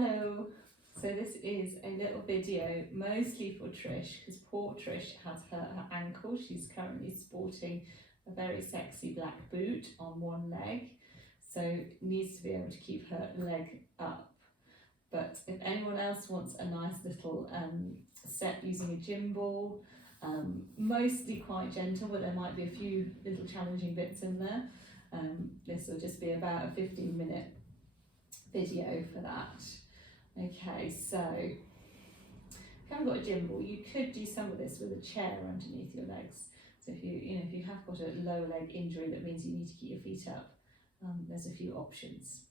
Hello. So this is a little video mostly for Trish because poor Trish has hurt her ankle. She's currently sporting a very sexy black boot on one leg, so needs to be able to keep her leg up. But if anyone else wants a nice little set using a gym ball, mostly quite gentle, but there might be a few little challenging bits in there. This will just be about a 15-minute video for that. Okay, so if you haven't got a gym ball, you could do some of this with a chair underneath your legs. So if you have got a lower leg injury that means you need to keep your feet up, there's a few options.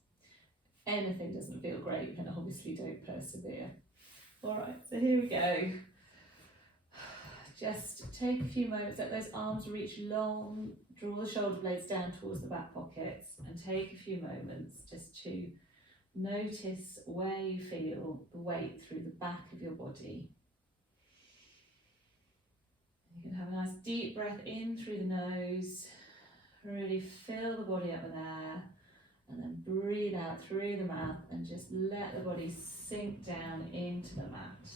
If anything doesn't feel great, then obviously don't persevere. All right, so here we go. Just take a few moments, let those arms reach long, draw the shoulder blades down towards the back pockets, and take a few moments just to notice where you feel the weight through the back of your body. You can have a nice deep breath in through the nose, really fill the body up with air, and then breathe out through the mouth and just let the body sink down into the mat.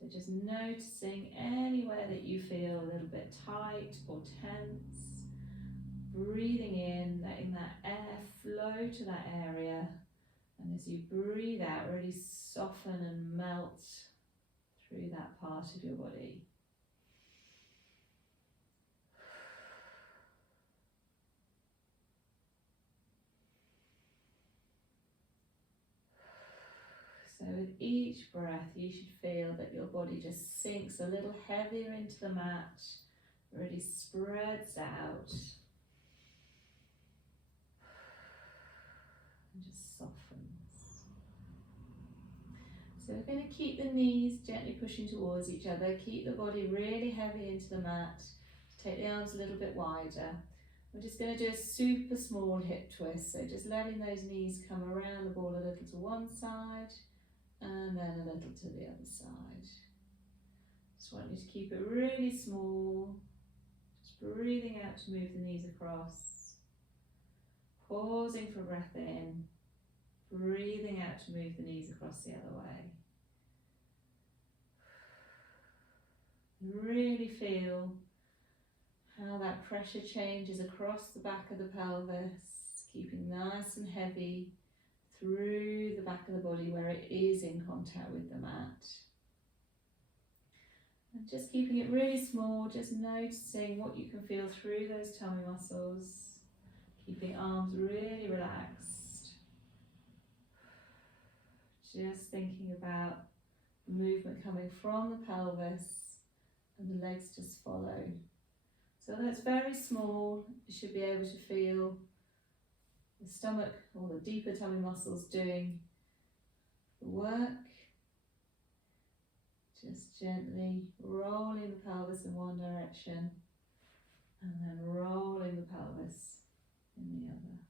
So just noticing anywhere that you feel a little bit tight or tense, breathing in, letting that air flow to that area, and as you breathe out, really soften and melt through that part of your body. So with each breath, you should feel that your body just sinks a little heavier into the mat, really spreads out, and just softens. So we're going to keep the knees gently pushing towards each other, keep the body really heavy into the mat, take the arms a little bit wider. We're just going to do a super small hip twist, so just letting those knees come around the ball a little to one side, and then a little to the other side. Just want you to keep it really small, just breathing out to move the knees across, pausing for breath in, breathing out to move the knees across the other way. Really feel how that pressure changes across the back of the pelvis, keeping nice and heavy through the back of the body where it is in contact with the mat. And just keeping it really small, just noticing what you can feel through those tummy muscles, keeping arms really relaxed. Just thinking about movement coming from the pelvis and the legs just follow. So that's very small, you should be able to feel the stomach or the deeper tummy muscles doing the work. Just gently rolling the pelvis in one direction and then rolling the pelvis in the other.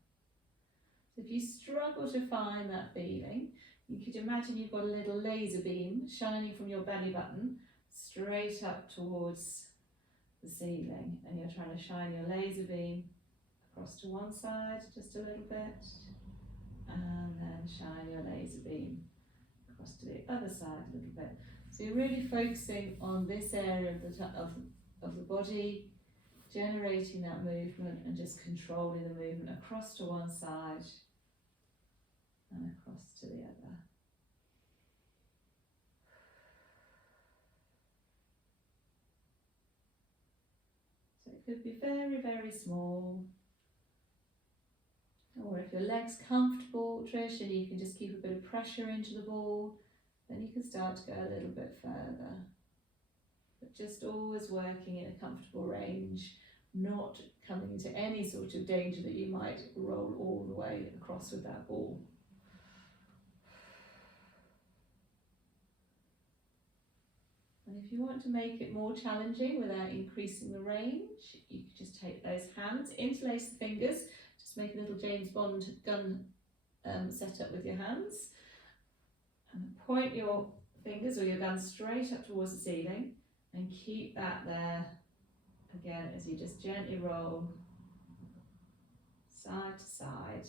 So if you struggle to find that feeling, you could imagine you've got a little laser beam shining from your belly button straight up towards the ceiling, and you're trying to shine your laser beam across to one side just a little bit, and then shine your laser beam across to the other side a little bit. So you're really focusing on this area of the body, generating that movement and just controlling the movement across to one side and across to the other. So it could be very, very small. Or if your leg's comfortable, Trish, and you can just keep a bit of pressure into the ball, then you can start to go a little bit further. But just always working in a comfortable range, not coming into any sort of danger that you might roll all the way across with that ball. And if you want to make it more challenging without increasing the range, you could just take those hands, interlace the fingers, just make a little James Bond gun setup with your hands, and point your fingers or your gun straight up towards the ceiling and keep that there again as you just gently roll side to side.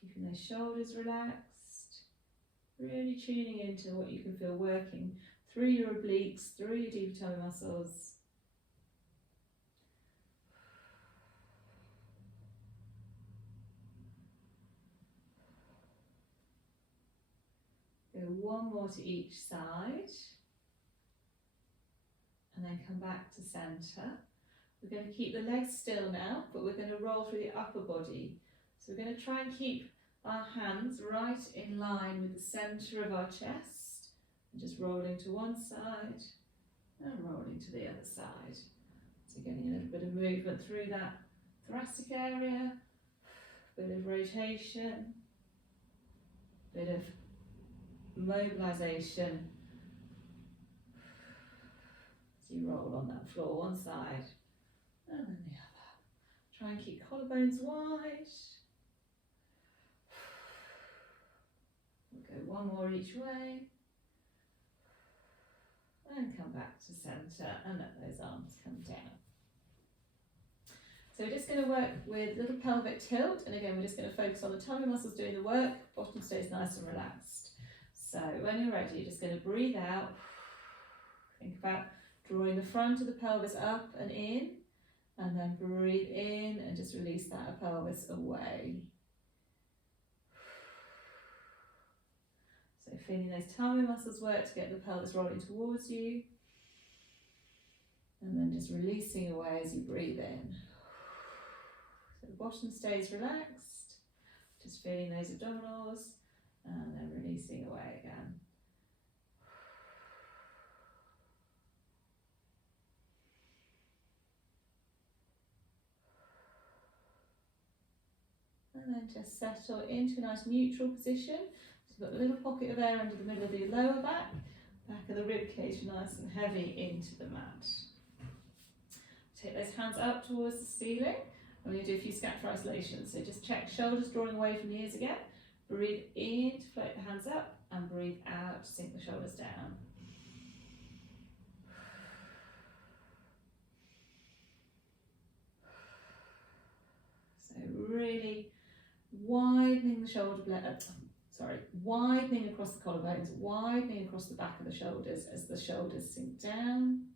Keeping those shoulders relaxed, really tuning into what you can feel working through your obliques, through your deep tummy muscles. Go one more to each side, and then come back to centre. We're going to keep the legs still now, but we're going to roll through the upper body. So we're going to try and keep our hands right in line with the centre of our chest, and just rolling to one side and rolling to the other side. So getting a little bit of movement through that thoracic area, bit of rotation, bit of mobilisation as you roll on that floor, one side and then the other. Try and keep collarbones wide. We'll go one more each way and come back to centre and let those arms come down. So we're just going to work with little pelvic tilt, and again we're just going to focus on the tummy muscles doing the work, bottom stays nice and relaxed. So when you're ready, you're just going to breathe out. Think about drawing the front of the pelvis up and in, and then breathe in and just release that pelvis away. So feeling those tummy muscles work to get the pelvis rolling towards you, and then just releasing away as you breathe in. So the bottom stays relaxed, just feeling those abdominals, and then releasing away again. And then just settle into a nice neutral position. So you've got a little pocket of air under the middle of your lower back of the rib cage nice and heavy into the mat. Take those hands up towards the ceiling. I'm going to do a few scatter isolations. So just check shoulders drawing away from the ears again. Breathe in to float the hands up, and breathe out to sink the shoulders down. So really widening the shoulder blade, widening across the collarbones, widening across the back of the shoulders as the shoulders sink down.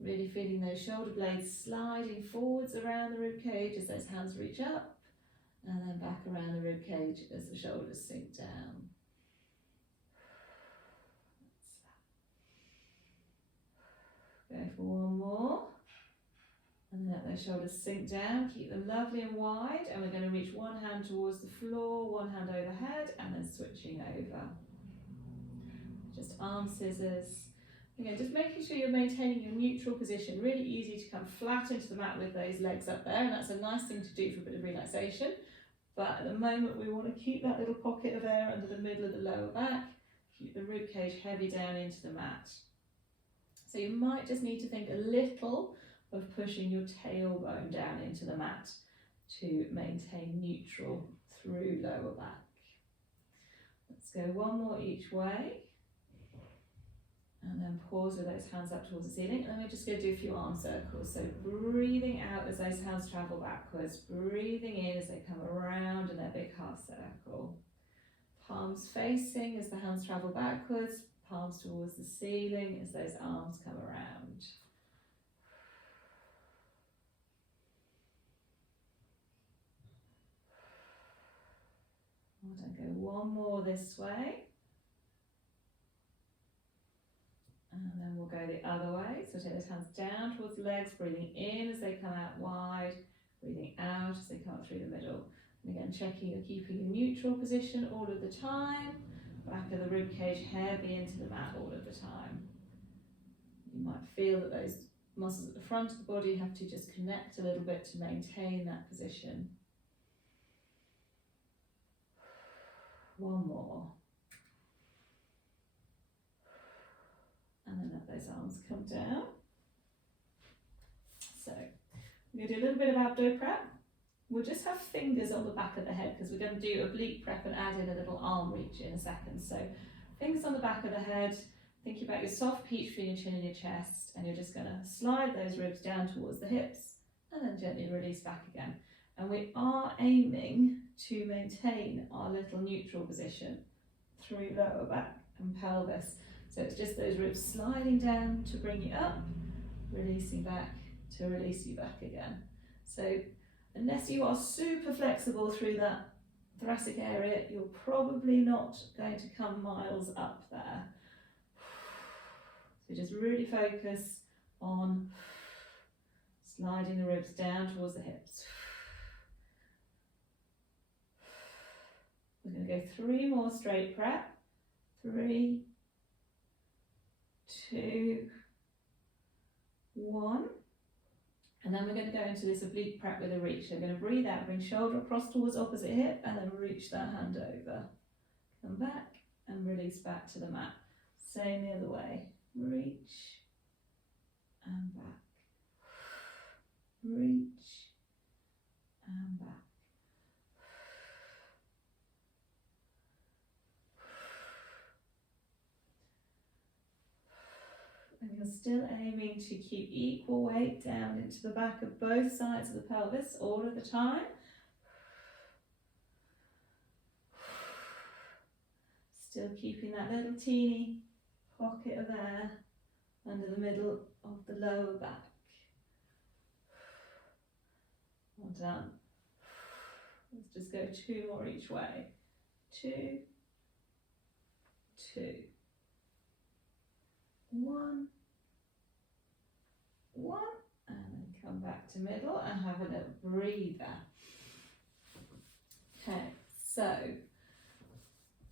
Really feeling those shoulder blades sliding forwards around the rib cage as those hands reach up, and then back around the rib cage as the shoulders sink down. Go for one more. And then let those shoulders sink down, keep them lovely and wide, and we're going to reach one hand towards the floor, one hand overhead, and then switching over. Just arm scissors. Again, just making sure you're maintaining your neutral position. Really easy to come flat into the mat with those legs up there, and that's a nice thing to do for a bit of relaxation. But at the moment we want to keep that little pocket of air under the middle of the lower back, keep the rib cage heavy down into the mat. So you might just need to think a little of pushing your tailbone down into the mat to maintain neutral through lower back. Let's go one more each way, and then pause with those hands up towards the ceiling, and then we're just going to do a few arm circles. So breathing out as those hands travel backwards, breathing in as they come around in their big half circle. Palms facing as the hands travel backwards, palms towards the ceiling as those arms come around. I'll go one more this way, and then we'll go the other way. So take those hands down towards the legs, breathing in as they come out wide, breathing out as they come up through the middle. And again, checking you're keeping a neutral position all of the time, back of the rib cage heavy into the mat all of the time. You might feel that those muscles at the front of the body have to just connect a little bit to maintain that position. One more. And then let those arms come down. So we're going to do a little bit of abdo prep. We'll just have fingers on the back of the head because we're going to do oblique prep and add in a little arm reach in a second. So fingers on the back of the head, Think about your soft peach between your chin and your chest, and you're just going to slide those ribs down towards the hips and then gently release back again. And we are aiming to maintain our little neutral position through lower back and pelvis. So it's just those ribs sliding down to bring you up, releasing back to release you back again. So unless you are super flexible through that thoracic area, you're probably not going to come miles up there. So just really focus on sliding the ribs down towards the hips. We're going to go 3 more straight prep. 3, 2, 1. And then we're going to go into this oblique prep with a reach. So we're going to breathe out, bring shoulder across towards opposite hip, and then reach that hand over. Come back and release back to the mat. Same the other way. Reach and back. Reach and back. And you're still aiming to keep equal weight down into the back of both sides of the pelvis all of the time. Still keeping that little teeny pocket of air under the middle of the lower back. Well done. Let's just go 2 more each way. 2, 2. 1, 1, and then come back to middle and have a little breather. Okay, so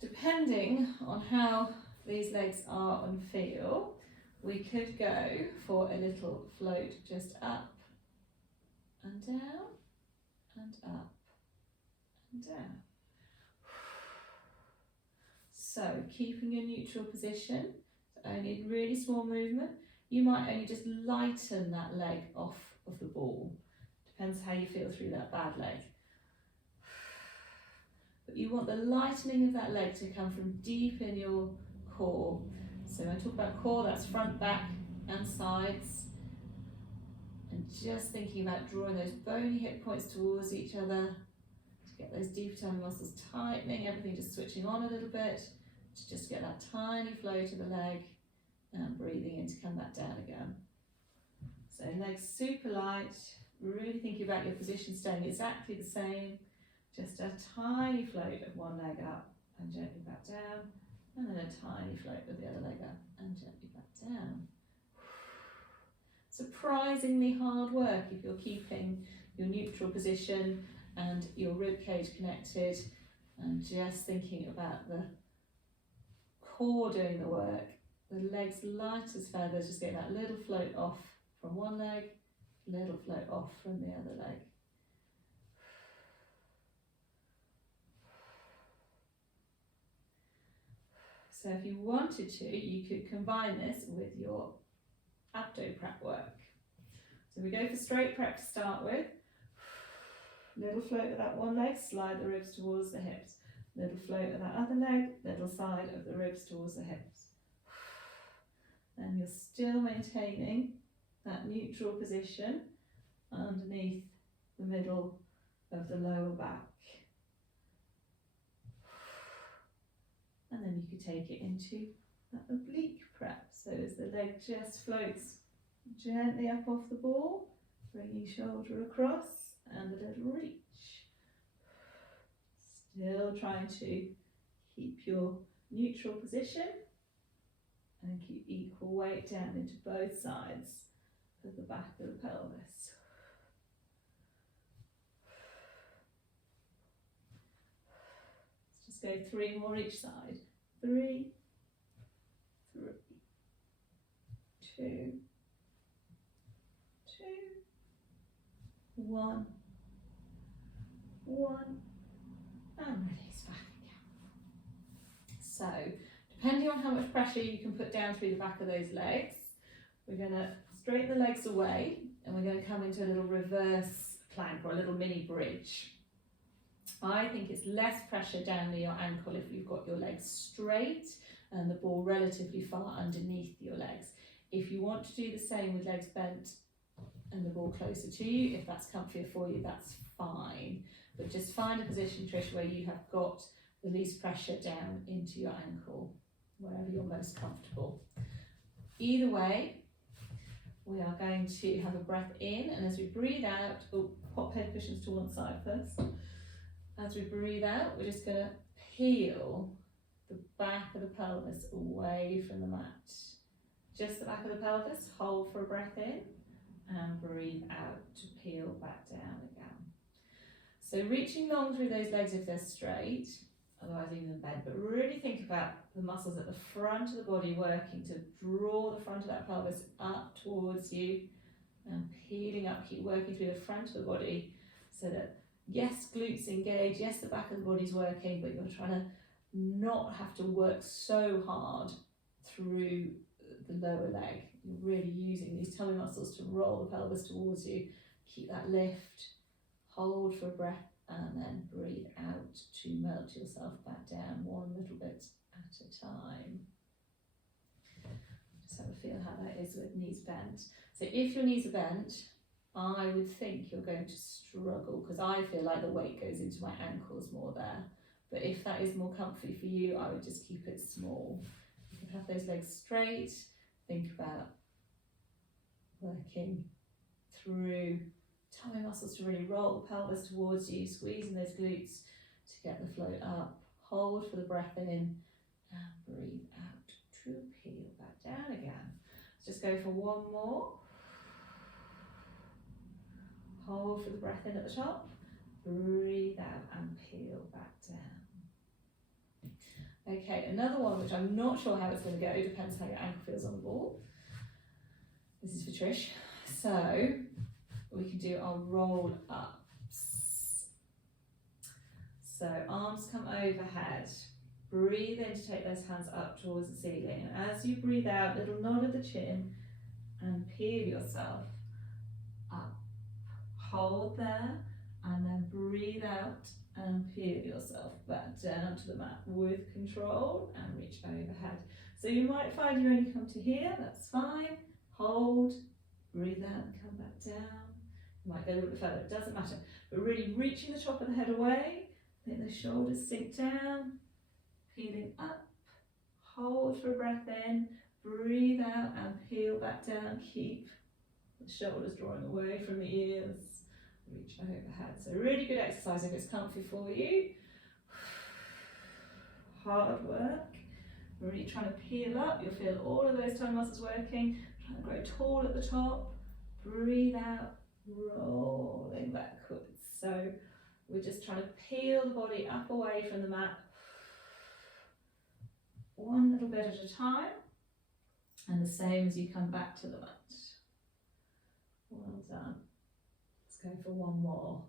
depending on how these legs are and feel, we could go for a little float just up and down and up and down. So keeping a neutral position, only a really small movement. You might only just lighten that leg off of the ball. Depends how you feel through that bad leg. But you want the lightening of that leg to come from deep in your core. So when I talk about core, that's front, back and sides. And just thinking about drawing those bony hip points towards each other to get those deep tummy muscles tightening, everything just switching on a little bit to just get that tiny flow to the leg and breathing in to come back down again. So legs super light, really thinking about your position staying exactly the same, just a tiny float of one leg up and gently back down, and then a tiny float with the other leg up and gently back down. Surprisingly hard work if you're keeping your neutral position and your rib cage connected and just thinking about the core doing the work. The legs light as feathers, just get that little float off from one leg, little float off from the other leg. So if you wanted to, you could combine this with your abdo prep work. So we go for straight prep to start with. Little float of that one leg, slide the ribs towards the hips. Little float of that other leg, little side of the ribs towards the hips. And you're still maintaining that neutral position underneath the middle of the lower back. And then you could take it into that oblique prep. So as the leg just floats gently up off the ball, bringing shoulder across and a little reach. Still trying to keep your neutral position and keep equal weight down into both sides of the back of the pelvis. Let's just go 3 more each side. 3, 3, 2, 2, 1, 1, and release back again. So, depending on how much pressure you can put down through the back of those legs, we're going to straighten the legs away and we're going to come into a little reverse plank or a little mini bridge. I think it's less pressure down near your ankle if you've got your legs straight and the ball relatively far underneath your legs. If you want to do the same with legs bent and the ball closer to you, if that's comfier for you, that's fine. But just find a position, Trish, where you have got the least pressure down into your ankle, wherever you're most comfortable. Either way, we are going to have a breath in, and as we breathe out, pop head cushions to one side first. As we breathe out, we're just going to peel the back of the pelvis away from the mat. Just the back of the pelvis, hold for a breath in, and breathe out to peel back down again. So reaching long through those legs if they're straight, otherwise even in bed, but really think about the muscles at the front of the body working to draw the front of that pelvis up towards you and peeling up, keep working through the front of the body so that yes, glutes engage, yes, the back of the body's working, but you're trying to not have to work so hard through the lower leg. You're really using these tummy muscles to roll the pelvis towards you. Keep that lift, hold for a breath, and then breathe out to melt yourself back down one little bit at a time. Just have a feel how that is with knees bent. So if your knees are bent, I would think you're going to struggle, because I feel like the weight goes into my ankles more there. But if that is more comfy for you, I would just keep it small. You can have those legs straight. Think about working through tummy muscles to really roll the pelvis towards you, squeezing those glutes to get the float up. Hold for the breath in and breathe out to peel back down again. Let's just go for one more. Hold for the breath in at the top. Breathe out and peel back down. Okay, another one which I'm not sure how it's going to go, depends how your ankle feels on the ball. This is for Trish. So we can do our roll ups. So arms come overhead. Breathe in to take those hands up towards the ceiling. And as you breathe out, little nod of the chin and peel yourself up. Hold there and then breathe out and peel yourself back down to the mat with control and reach overhead. So you might find you only come to here, that's fine. Hold, breathe out and come back down. You might go a little bit further, it doesn't matter. But really reaching the top of the head away, let the shoulders sink down, peeling up, hold for a breath in, breathe out and peel back down. Keep the shoulders drawing away from the ears. Reach overhead. So really good exercise if it's comfy for you. Hard work. We're really trying to peel up. You'll feel all of those tummy muscles working. Trying to grow tall at the top. Breathe out, rolling backwards. So we're just trying to peel the body up away from the mat. One little bit at a time. And the same as you come back to the mat. Well done. Let's go for one more.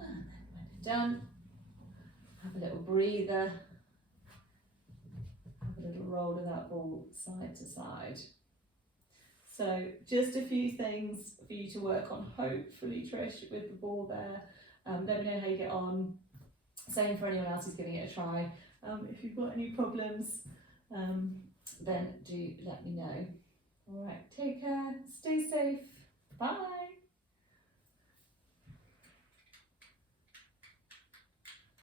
And then when you're done, have a little breather. Have a little roll of that ball side to side. So just a few things for you to work on, hopefully, Trish, with the ball there. Let me know how you get on. Same for anyone else who's giving it a try. If you've got any problems, then do let me know. All right, take care, stay safe.